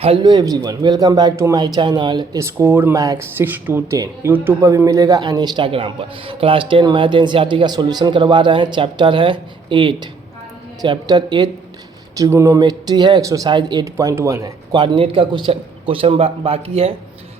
Hello everyone, welcome back to my channel score max 6 to 10। YouTube पर भी मिलेगा and Instagram पर। Class 10 math NCERT का solution करवा रहे हैं। चैप्टर है 8। चैप्टर 8 ट्रिगोनोमेट्री है। एक्सरसाइज 8.1 है। कोऑर्डिनेट का कुछ क्वेश्चन बाकी है,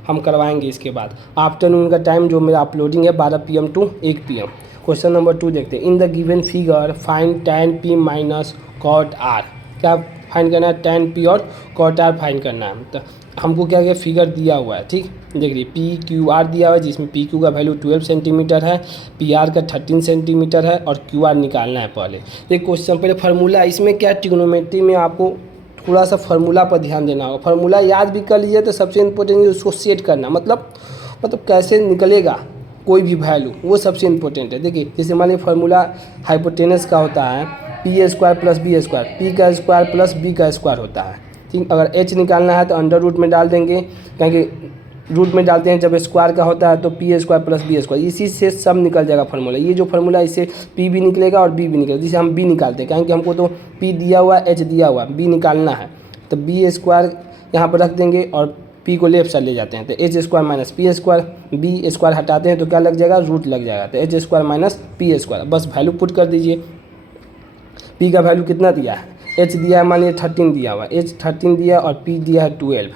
हम करवाएंगे इसके बाद। आफ्टरनून का टाइम जो मेरा अपलोडिंग है 12 PM to 1 PM। Question number 2 देखते हैं। In the given figure find tan p minus cot R. क्या फाइंड करना है? tan p और cot r फाइंड करना है। तो हमको क्या क्या फिगर दिया हुआ है, ठीक देखिए PQR दिया हुआ है, जिसमें PQ का वैल्यू 12 सेंटीमीटर है, PR का 13 सेंटीमीटर है और QR निकालना है। पहले एक क्वेश्चन पहले फार्मूला, इसमें क्या ट्रिग्नोमेट्री में आपको थोड़ा सा फार्मूला पर ध्यान देना होगा। फार्मूला याद भी कर लीजिए तो सबसे इम्पोर्टेंट है उसको सेट करना, मतलब कैसे निकलेगा कोई भी वैल्यू, वो सबसे इम्पोर्टेंट है। देखिए जैसे मान लीजिए फार्मूला हाइपोटेनस का होता है p² + b², p का स्क्वायर प्लस b का स्क्वायर होता है, ठीक। अगर h निकालना है तो अंडर रूट में डाल देंगे, क्योंकि रूट में डालते हैं जब स्क्वायर का होता है तो p² + b², इसी से सब निकल जाएगा फार्मूला। ये जो फार्मूला इससे p भी निकलेगा और b भी निकलेगा, जिसे हम b निकालते हैं, क्योंकि हमको तो p दिया हुआ है, h दिया हुआ है, b निकालना है। तो b² यहाँ पर रख देंगे और p को लेफ्ट साइड ले जाते हैं, तो h² - p², b² हटाते हैं तो क्या लग जाएगा? रूट लग जाएगा, तो h² - p²। बस वैल्यू पुट कर दीजिए। p का वैल्यू कितना दिया है? h दिया है, मान लीजिए 13 दिया हुआ, h 13 दिया और p दिया है 12,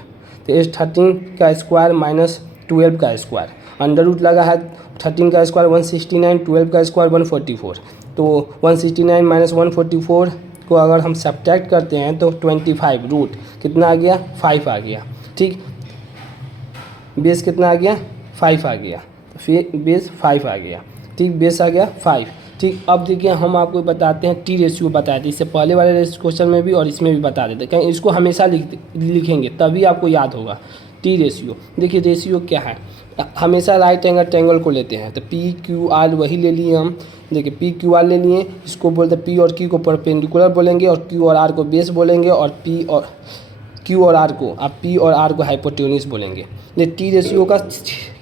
तो h 13 का स्क्वायर माइनस 12 का स्क्वायर, अंडर रूट लगा है 13 का स्क्वायर 169, 12 का स्क्वायर 144, तो 169 - 144 को अगर हम सब्ट्रैक्ट करते हैं तो 25, रूट कितना आ गया? 5 आ गया, ठीक। बेस कितना आ गया? 5 आ गया, फिर बेस 5 आ गया, ठीक, बेस आ गया 5, ठीक। अब देखिए हम आपको बताते हैं टी रेशियो बताए थे, इससे पहले वाले क्वेश्चन में भी और इसमें भी बता देते हैं, कहीं इसको हमेशा लिखेंगे तभी आपको याद होगा। टी रेशियो, देखिए रेशियो क्या है, हमेशा राइट एंगल ट्रायंगल को लेते हैं, तो PQR वही ले लिए हम। देखिए PQR ले लिए, इसको बोलते P और Q को परपेंडिकुलर बोलेंगे और Q और R को बेस बोलेंगे, और Q और R को आप P और R को हाइपोटेन्यूज बोलेंगे। ये टी रेशियो का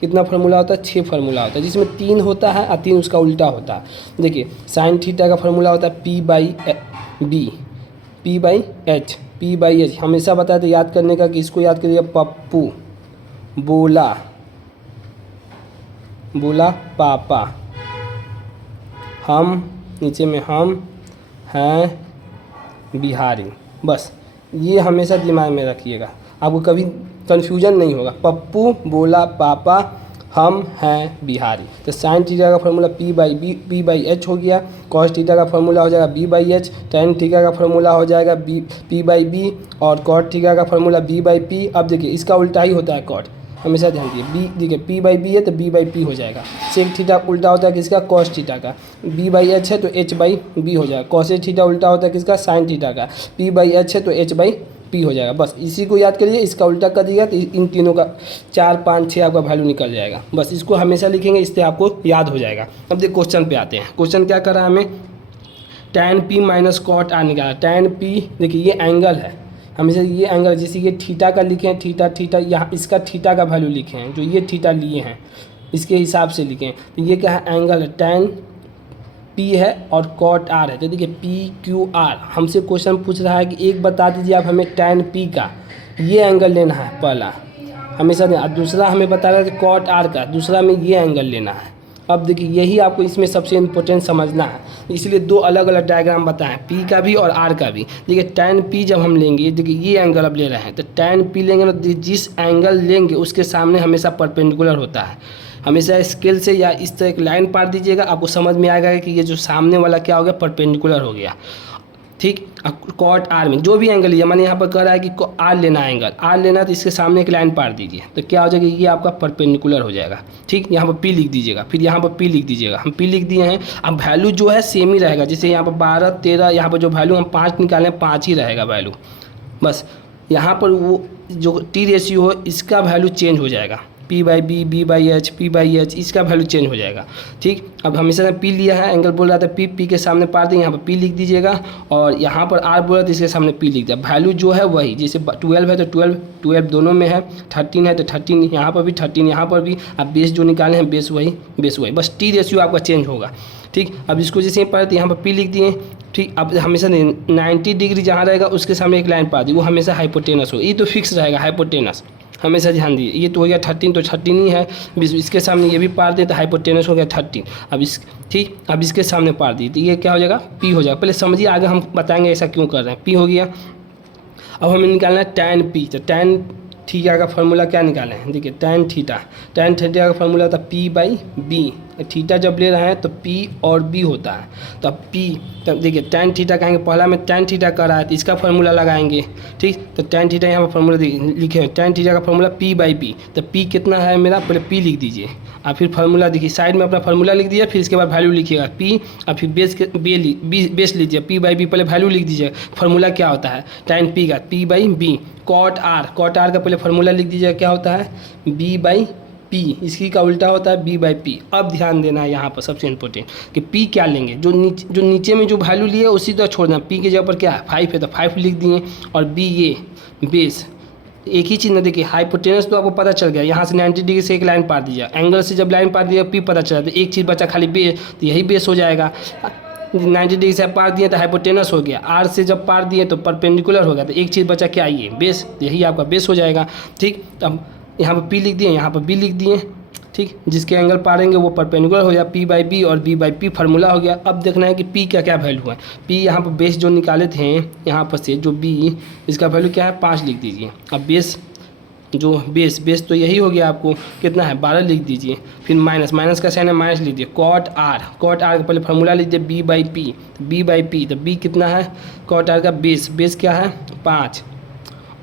कितना फार्मूला होता है? 6 फार्मूला होता है, जिसमें 3 होता है और 3 उसका उल्टा होता है। देखिए साइन थीटा का फार्मूला होता है P/B, P/H, P/H। हमेशा बताया था याद करने का कि इसको याद करिए, पप्पू बोला पापा, हम नीचे में हम हैं बिहारी। बस ये हमेशा दिमाग में रखिएगा, आपको कभी कन्फ्यूजन नहीं होगा। पप्पू बोला पापा, हम हैं बिहारी। तो साइन थीटा का फार्मूला P/H हो गया, कॉस थीटा का फार्मूला हो जाएगा B/H, टैन थीटा का फार्मूला हो जाएगा P/B, और कॉट थीटा का फार्मूला B/P। अब देखिए इसका उल्टा ही होता है कॉट, हमेशा ध्यान दिए। B देखिए P/B है तो B/P हो जाएगा। सेक थीटा उल्टा होता है किसका? कॉस थीटा का। B/H है तो H/B हो जाएगा। कॉसेक थीटा उल्टा होता है किसका? साइन थीटा का। P/H है तो H/P हो जाएगा। बस इसी को याद करिए, इसका उल्टा कर दिया तो इन तीनों का 4, 5, 6 आपका वैल्यू निकल जाएगा। बस इसको हमेशा लिखेंगे, इससे आपको याद हो जाएगा। अब देखिए क्वेश्चन पे आते हैं। क्वेश्चन क्या कर रहा है हमें? tan P minus cot R निकाला। tan P देखिए ये एंगल है, हमेशा ये एंगल, जैसे ये थीटा का लिखे हैं, थीटा यहाँ इसका थीटा का वैल्यू लिखे हैं, जो ये थीटा लिए हैं इसके हिसाब से लिखे हैं। तो ये क्या है? एंगल है, tan P है और cot R है। तो देखिए PQR हमसे क्वेश्चन पूछ रहा है कि एक बता दीजिए आप हमें tan P का ये एंगल लेना है पहला, हमेशा देना। दूसरा हमें बता रहा है कि cot R का, दूसरा में ये एंगल लेना है। अब देखिए यही आपको इसमें सबसे इम्पोर्टेंट समझना है, इसलिए 2 अलग अलग डायग्राम बताएं, P का भी और R का भी। देखिए tan P जब हम लेंगे, देखिए ये एंगल अब ले रहे हैं, तो tan P लेंगे ना, जिस एंगल लेंगे उसके सामने हमेशा परपेंडिकुलर होता है। हमेशा स्केल से या इस तरह एक लाइन पार दीजिएगा, आपको समझ में आएगा कि ये जो सामने वाला क्या हो गया? परपेंडिकुलर हो गया, ठीक। कॉट आर में जो भी एंगल लीजिए, मैंने यहाँ पर कह रहा है कि आर लेना है, एंगल आर लेना है, तो इसके सामने एक लाइन पार दीजिए, तो क्या हो जाएगा? ये आपका परपेंडिकुलर हो जाएगा, ठीक। यहाँ पर P लिख दीजिएगा, फिर यहाँ पर P लिख दीजिएगा। हम P लिख दिए हैं। अब वैल्यू जो है सेम ही रहेगा, जैसे यहाँ पर 12, 13, यहाँ पर जो वैल्यू हम 5 निकालें 5 ही रहेगा वैल्यू। बस यहाँ पर वो जो टी रेशियो हो इसका वैल्यू चेंज हो जाएगा, P by B, B by H, P by H, इसका वैल्यू चेंज हो जाएगा। ठीक, अब हमेशा से पी लिया है, एंगल बोल रहा था पी के सामने पार दें, यहाँ पर पी लिख दीजिएगा, और यहाँ पर आर बोला तो इसके सामने पी लिख दिया। वैल्यू जो है वही, जैसे 12 है तो 12 दोनों में है, 13 है तो 13 यहाँ पर भी, 13 यहाँ पर भी। अब बेस जो निकाले हैं बेस वही, बस टी रेशियो आपका चेंज होगा। ठीक, अब इसको जैसे पढ़े तो यहाँ पर पी लिख दिए। ठीक, अब हमेशा 90 डिग्री जहाँ रहेगा उसके सामने एक लाइन पा दी, वो हमेशा हाइपोटेनस हो, ये तो फिक्स रहेगा हाइपोटेनस, हमेशा ध्यान दीजिए। ये तो हो गया 13, तो 13 ही है, इसके सामने ये भी पार दें तो हाइपोटेनस हो गया 13। अब ठीक, अब इसके सामने पार दी तो ये क्या हो जाएगा, पी हो जाएगा। पहले समझिए, आगे हम बताएंगे ऐसा क्यों कर रहे हैं। पी हो गया। अब हमें निकालना है टैन पी, तो टैन थीटा का फार्मूला क्या निकालें हैं, देखिए टैन थीटा का फार्मूला होता है पी बाई बी। थीटा जब ले रहे हैं तो पी और बी होता है, तो अब पी, तब देखिए टैन थीटा कहेंगे, पहला में टैन थीटा कर रहा है तो इसका फार्मूला लगाएंगे। ठीक, तो टैन थीटा यहाँ पर फार्मूला लिखे हैं, टैन थीटा का फार्मूला पी बाई बी। तो पी कितना है मेरा, पहले पी लिख दीजिए, और फिर फार्मूला देखिए साइड में अपना फार्मूला लिख दीजिए, फिर इसके बाद वैल्यू लिखिएगा पी, और फिर बेस लीजिए, पी बाई बी, पहले वैल्यू लिख दीजिए। फार्मूला क्या होता है टैन पी का, P by B. Cot R का पहले फार्मूला लिख दीजिए, क्या होता है बी बाई पी, इसकी का उल्टा होता है बी बाई पी। अब ध्यान देना है यहाँ पर सबसे इम्पोर्टेंट कि पी क्या लेंगे, जो नीचे में जो वैल्यू लिए उसी तरह छोड़ना। पी के जगह पर क्या है 5 है तो 5 लिख दिए, और बी ये बेस, एक ही चीज़ ना, देखिए हाइपोटेनस तो आपको पता चल गया, यहाँ से 90 डिग्री से एक लाइन पार दीजिए, एंगल से जब लाइन पार दिया पी पता चला, तो एक चीज़ बचा खाली बेस, तो यही बेस हो जाएगा। 90 डिग्री से पार दिए तो हाइपोटेनस हो गया, आर से जब पार दिए तो परपेंडिकुलर हो गया, तो एक चीज़ बचा क्या, ये बेस, यही आपका बेस हो जाएगा। ठीक, अब यहाँ पर पी लिख दिए, यहाँ पर बी लिख दिए। ठीक, जिसके एंगल पारेंगे वो परपेंडिकुलर हो जाए, पी बाई बी, और बी बाई पी फार्मूला हो गया। अब देखना है कि पी क्या क्या वैल्यू है। पी यहाँ पर बेस जो निकाले थे यहाँ पर से, जो बी, इसका वैल्यू क्या है 5 लिख दीजिए। अब जो बेस तो यही हो गया, आपको कितना है 12 लिख दीजिए। फिर माइनस का साइन है, माइनस लीजिए। कॉट आर का पहले फार्मूला लीजिए बी बाई पी, तो बी कितना है कॉट आर का बेस क्या है 5,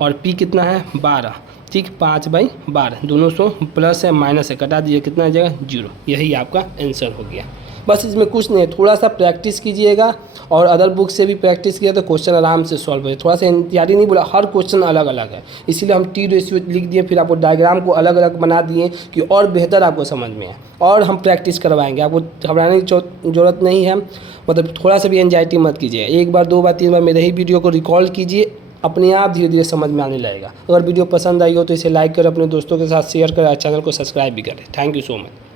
और पी कितना है 12। ठीक, 5/12, दोनों सौ प्लस है माइनस है, कटा दीजिए, कितना आ जाएगा 0। यही आपका आंसर हो गया। बस इसमें कुछ नहीं है, थोड़ा सा प्रैक्टिस कीजिएगा, और अदर बुक से भी प्रैक्टिस किया तो क्वेश्चन आराम से सॉल्व हो। थोड़ा सा इंतजारी नहीं बोला, हर क्वेश्चन अलग अलग है, इसीलिए हम टी रेशियो लिख दिए, फिर आपको डायग्राम को अलग अलग बना दिए कि और बेहतर आपको समझ में आए। और हम प्रैक्टिस करवाएंगे, आपको घबराने की ज़रूरत नहीं है, मतलब थोड़ा सा भी एंजाइटी मत कीजिए। 1 बार 2 बार 3 बार मेरे ही वीडियो को रिकॉल कीजिए, अपने आप धीरे धीरे समझ में आने लगेगा। अगर वीडियो पसंद आई हो तो इसे लाइक करें, अपने दोस्तों के साथ शेयर करें, चैनल को सब्सक्राइब भी करें। Thank you so much.